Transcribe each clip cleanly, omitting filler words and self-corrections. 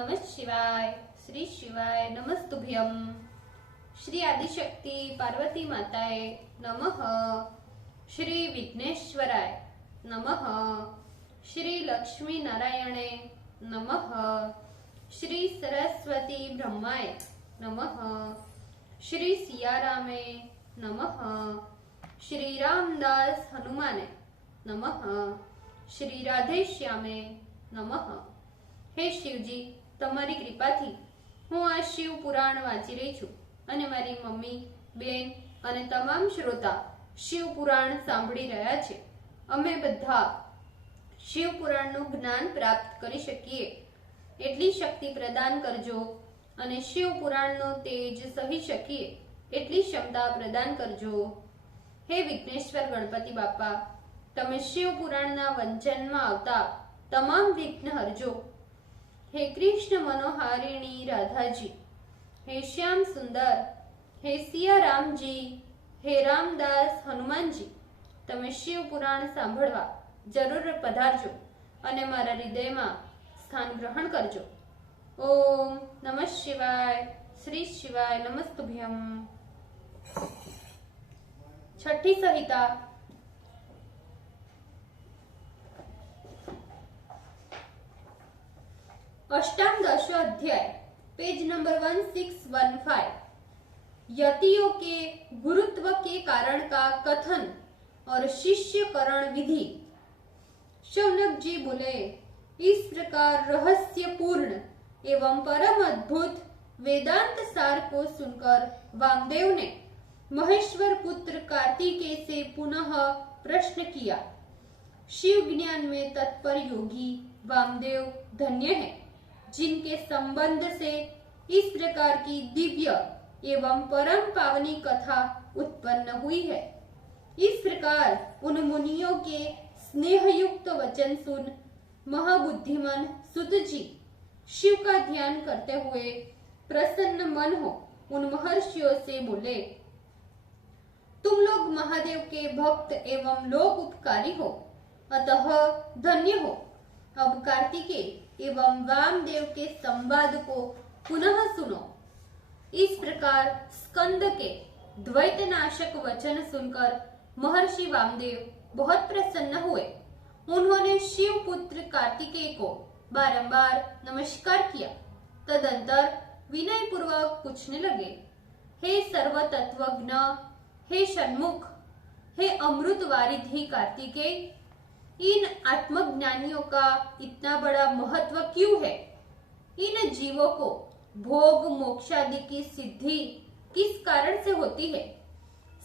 नमः शिवाय। श्री शिवाय नमस्तुभ्यम। श्री आदिशक्ति पार्वती माताए नमः। श्री विघ्नेश्वराय नमः। श्री लक्ष्मी नारायणे नमः। श्री सरस्वती ब्रह्माय नमः। श्री सियारामे नमः। श्री रामदास हनुमाने नमः। श्री राधेश्यामे नमः। हे शिवजी, તમારી કૃપાથી હું આ શિવ પુરાણ વાંચી રહી છું અને મારી મમ્મી, બેન અને તમામ શ્રોતા શિવ પુરાણ સાંભળી રહ્યા છે। અમે બધા શિવ પુરાણનું જ્ઞાન પ્રાપ્ત કરી શકીએ એટલી શક્તિ પ્રદાન કરજો અને શિવ પુરાણનો તેજ સહી શકીએ એટલી ક્ષમતા પ્રદાન કરજો। હે વિઘ્નેશ્વર ગણપતિ બાપા, તમે શિવ પુરાણના વંચનમાં આવતા તમામ વિઘ્ન હરજો। हे कृष्ण मनोहारिणी राधा जी, हे श्याम सुंदर, हे सिया राम जी, हे रामदास हनुमान जी, तमे शिव पुराण सांभळवा जरूर पधारजो अने मारा हृदयमां स्थान ग्रहण करजो। ओम नमः शिवाय। श्री शिवाय नमस्तुभ्यम। छठी संहिता। अष्टादश अध्याय, पेज नंबर 1615। यतियों के गुरुत्व के कारण का कथन और शिष्यकरण विधि। शौनक जी बोले, इस प्रकार रहस्यपूर्ण एवं परम अद्भुत वेदांत सार को सुनकर वामदेव ने महेश्वर पुत्र कार्तिकेय से पुनः प्रश्न किया। शिव ज्ञान में तत्पर योगी वामदेव धन्य है जिनके संबंध से इस प्रकार की दिव्य एवं परम पावनी कथा उत्पन्न हुई है। इस प्रकार उन मुनियों के स्नेहयुक्त वचन सुन महाबुद्धिमान सुत जी शिव का ध्यान करते हुए प्रसन्न मन हो उन महर्षियों से बोले, तुम लोग महादेव के भक्त एवं लोक उपकारी हो, अतः धन्य हो। अब कार्तिकेय एवं वामदेव के संवाद को पुनः सुनो। इस प्रकार स्कंद के द्वैतनाशक वचन सुनकर महर्षि वामदेव बहुत प्रसन्न हुए। उन्होंने शिव पुत्र कार्तिकेय को बारंबार नमस्कार किया। तदंतर विनय पूर्वक पूछने लगे, हे सर्वतत्वज्ञ, हे षण्मुख, हे अमृत वारिधि कार्तिकेय, इन आत्मज्ञानियों का इतना बड़ा महत्व क्यों है? इन जीवों को भोग मोक्षादि की सिद्धि किस कारण से होती है?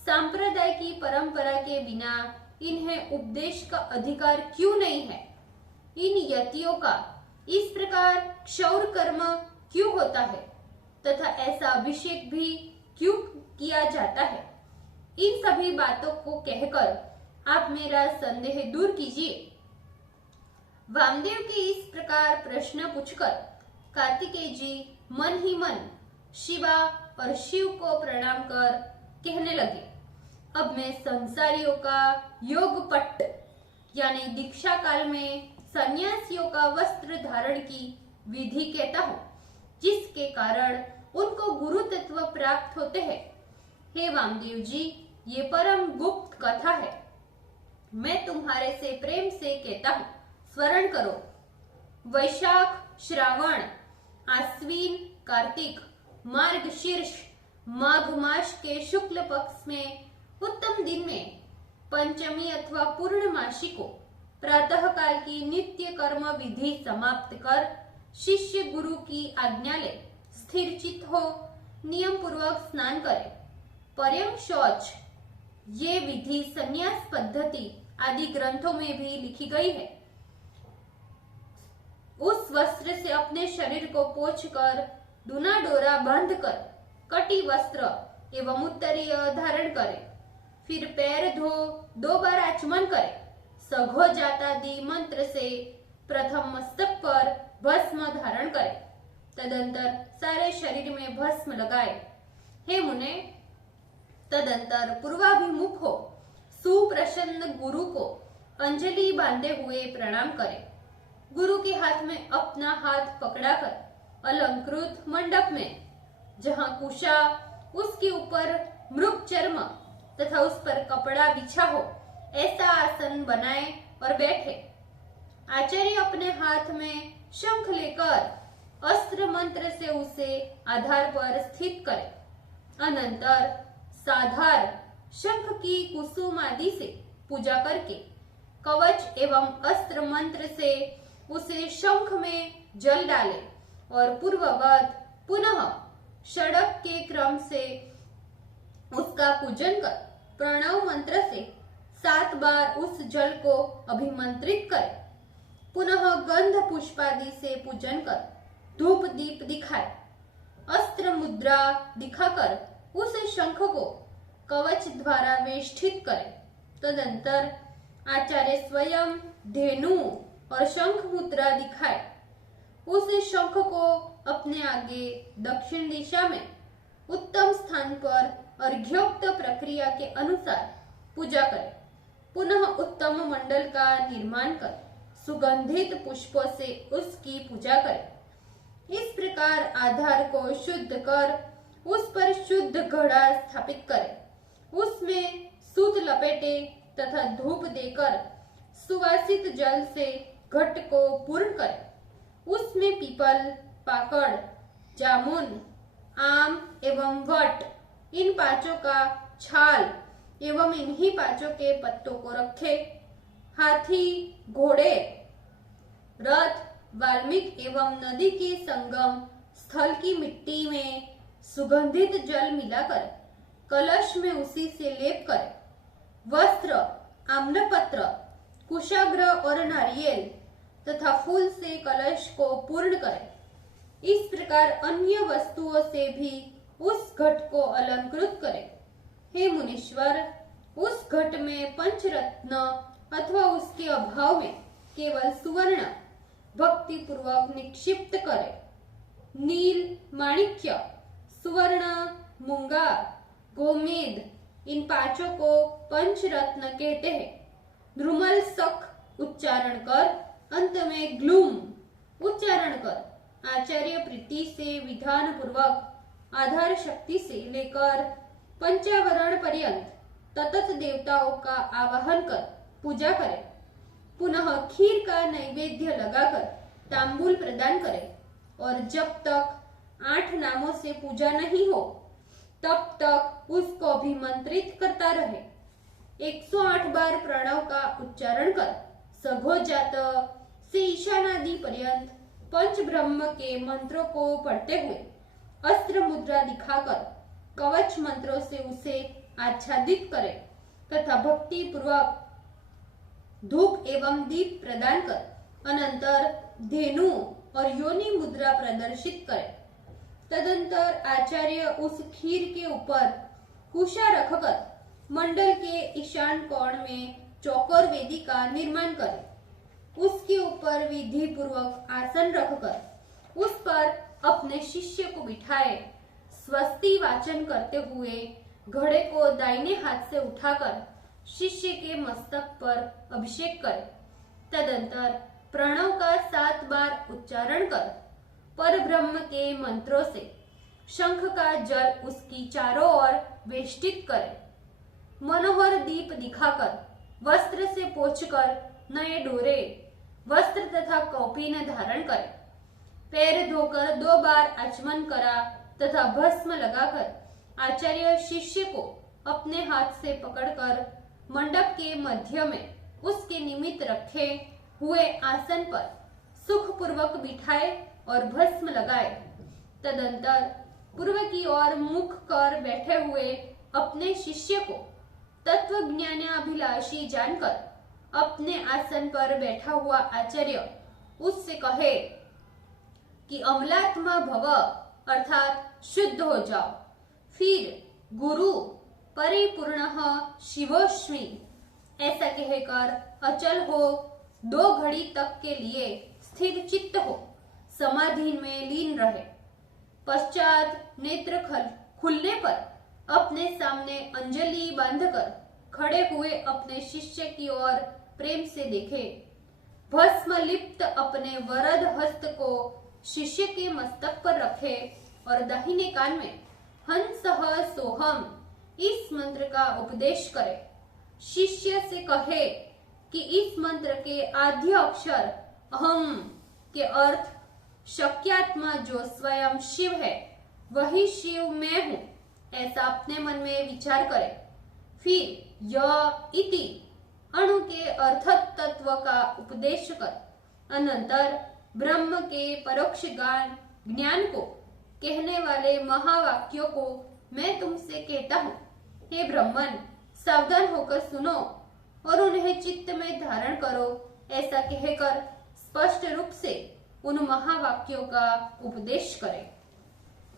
सांप्रदाय की परंपरा के बिना इन्हें उपदेश का अधिकार क्यों नहीं है? इन यतियों का इस प्रकार क्षौर कर्म क्यों होता है तथा ऐसा अभिषेक भी क्यों किया जाता है? इन सभी बातों को कहकर आप मेरा संदेह दूर कीजिए। वामदेव के इस प्रकार प्रश्न पूछकर कार्तिकेय जी मन ही मन शिवा और शिव को प्रणाम कर कहने लगे, अब मैं संसारियों का योग पट्ट यानी दीक्षा काल में सन्यासियों का वस्त्र धारण की विधि कहता हूँ, जिसके कारण उनको गुरु तत्व प्राप्त होते हैं। हे वामदेव जी, ये परम गुप्त कथा है। मैं तुम्हारे से प्रेम से कहता हूँ, स्मरण करो। वैशाख, श्रावण, आश्विन, कार्तिक, मार्गशीर्ष, माघ मास के शुक्ल पक्ष में उत्तम दिन में पंचमी अथवा पूर्णमासी को प्रातः काल की नित्य कर्म विधि समाप्त कर शिष्य गुरु की आज्ञा ले स्थिर चित्त हो नियम पूर्वक स्नान करे। पर्यंक शौच, ये विधि संन्यास पद्धति आदि ग्रंथों में भी लिखी गई है। उस वस्त्र से अपने शरीर को पोंछकर दूना डोरा बांधकर कटी वस्त्र एवं उत्तरीय धारण करे। फिर पैर धो 2 बार आचमन करे। सघो जातादि मंत्र से प्रथम मस्तक पर भस्म धारण करे। तदंतर सारे शरीर में भस्म लगाए। हे मुने, तदंतर पूर्वाभिमुख हो सुप्रसन्न गुरु को अंजलि बांधे हुए प्रणाम करे। गुरु के हाथ में अपना हाथ पकड़ाकर अलंकृत मंडप में, जहां कुशा उसके ऊपर मृग चर्म तथा उस पर कपड़ा बिछा हो ऐसा आसन बनाए और बैठे। आचार्य अपने हाथ में शंख लेकर अस्त्र मंत्र से उसे आधार पर स्थित करे। अनंतर साधार शंख की कुसुम आदि से पूजा करके कवच एवं अस्त्र मंत्र से उसे शंख में जल डाले और पूर्ववत पुनः षडक के क्रम से उसका पूजन कर प्रणव मंत्र से 7 बार उस जल को अभिमंत्रित करे। पुनः गंध पुष्पादि से पूजन कर धूप दीप दिखाए। अस्त्र मुद्रा दिखाकर उस शंख को कवच द्वारा वेष्टित करे। तदंतर आचार्य स्वयं धेनु और शंख मुद्रा दिखाए। उस शंख को अपने आगे दक्षिण दिशा में उत्तम स्थान पर अर्घ्योक्त प्रक्रिया के अनुसार पूजा करे। पुनः उत्तम मंडल का निर्माण कर सुगंधित पुष्पों से उसकी पूजा करे। इस प्रकार आधार को शुद्ध कर उस पर शुद्ध घड़ा स्थापित करे। उसमें सूत लपेटे तथा धूप देकर सुवासित जल से घट को पूर्ण करे। उसमें पीपल, पाकड़, जामुन, आम एवं वट इन पांचों का छाल एवं इन्हीं पांचों के पत्तों को रखे। हाथी, घोड़े, रथ, वाल्मीकि एवं नदी के संगम स्थल की मिट्टी में सुगंधित जल मिलाकर कलश में उसी से लेप करे। वस्त्र, आम्रपत्र, कुशाग्र और नारियल तथा फूल से कलश को पूर्ण करे। इस प्रकार अन्य वस्तुओं से भी उस घट को अलंकृत करे। हे मुनीश्वर, उस घट में पंचरत्न अथवा उसके अभाव में केवल सुवर्ण भक्ति पूर्वक निक्षिप्त करे। नील, माणिक्य, सुवर्ण, मूंगा, गोमेद इन पांचों को पंचरत्न कहते हैं। ध्रुमल सख उच्चारण कर अंत में ग्लूम उच्चारण कर आचार्य प्रीति से विधान पूर्वक आधार शक्ति से लेकर पंचावरण पर्यंत ततत देवताओं का आवाहन कर पूजा करे। पुनः खीर का नैवेद्य लगाकर तांबूल प्रदान करे और जब तक 8 नामों से पूजा नहीं हो तब तक उसको अभिमंत्रित करता रहे। 108 बार प्रणव का उच्चारण कर सघोजात से ईशानादि पर्यंत पंच ब्रह्म के मंत्रों को पढ़ते हुए अस्त्र मुद्रा दिखाकर कवच मंत्रों से उसे आच्छादित करे तथा भक्ति पूर्वक धूप एवं दीप प्रदान कर अनंतर धेनु और योनि मुद्रा प्रदर्शित करे। तदंतर आचार्य उस खीर के ऊपर कुशा रखकर मंडल के ईशान कोण में चौकोर वेदी का निर्माण करे। उसके ऊपर विधि पूर्वक आसन रखकर उस पर अपने शिष्य को बिठाए। स्वस्ति वाचन करते हुए घड़े को दाहिने हाथ से उठाकर शिष्य के मस्तक पर अभिषेक करे। तदंतर प्रणव का 7 बार उच्चारण कर पर ब्रह्म के मंत्रों से शंख का जल उसकी चारों ओर वेष्टित करे। मनोहर दीप दिखाकर वस्त्र से पोंछकर नए डोरे, वस्त्र तथा कौपीन धारण करे। पैर धोकर 2 बार आचमन करा तथा भस्म लगाकर आचार्य शिष्य को अपने हाथ से पकड़कर मंडप के मध्य में उसके निमित्त रखे हुए आसन पर सुख पूर्वक बिठाए और भस्म लगाए। तदंतर पूर्व की ओर मुख कर बैठे हुए अपने शिष्य को तत्वज्ञानाभिलाषी जानकर अपने आसन पर बैठा हुआ आचार्य उससे कहे कि अमलात्मा भव अर्थात शुद्ध हो जाओ। फिर गुरु परिपूर्ण शिवोस्मि ऐसा कहकर अचल हो 2 घड़ी तक के लिए स्थिर चित्त हो समाधि में लीन रहे। पश्चात नेत्र खुलने पर अपने सामने अंजलि बांधकर खड़े हुए अपने शिष्य की ओर प्रेम से देखे। भस्म लिप्त अपने वरद हस्त को शिष्य के मस्तक पर रखे और दाहिने कान में हंसः सोहम इस मंत्र का उपदेश करे। शिष्य से कहे कि इस मंत्र के आद्य अक्षर अहम के अर्थ शक्यात्मा जो स्वयं शिव है वही शिव मैं हूं ऐसा अपने मन में विचार करे। फिर य इति अणु के अर्थ तत्व का उपदेश कर अनंतर ब्रह्म के परोक्ष ज्ञान को कहने वाले महावाक्यों को मैं तुमसे कहता हूँ। हे ब्राह्मण, सावधान होकर सुनो और उन्हें चित्त में धारण करो। ऐसा कहकर स्पष्ट रूप से उन महावाक्यों का उपदेश करें।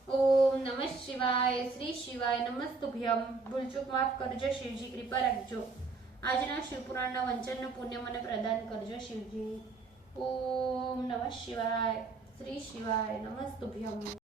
ओम नमः शिवाय। श्री शिवाय नमस्तुभ्यम। भूलचूक माफ करजो शिवजी, कृपा रखजो। આજના શિવપુરાણના વંચનનું પુણ્ય મને પ્રદાન કરજો શિવજી। ઓમ નમઃ શિવાય। શ્રી શિવાય નમસ્તુભ્યમ।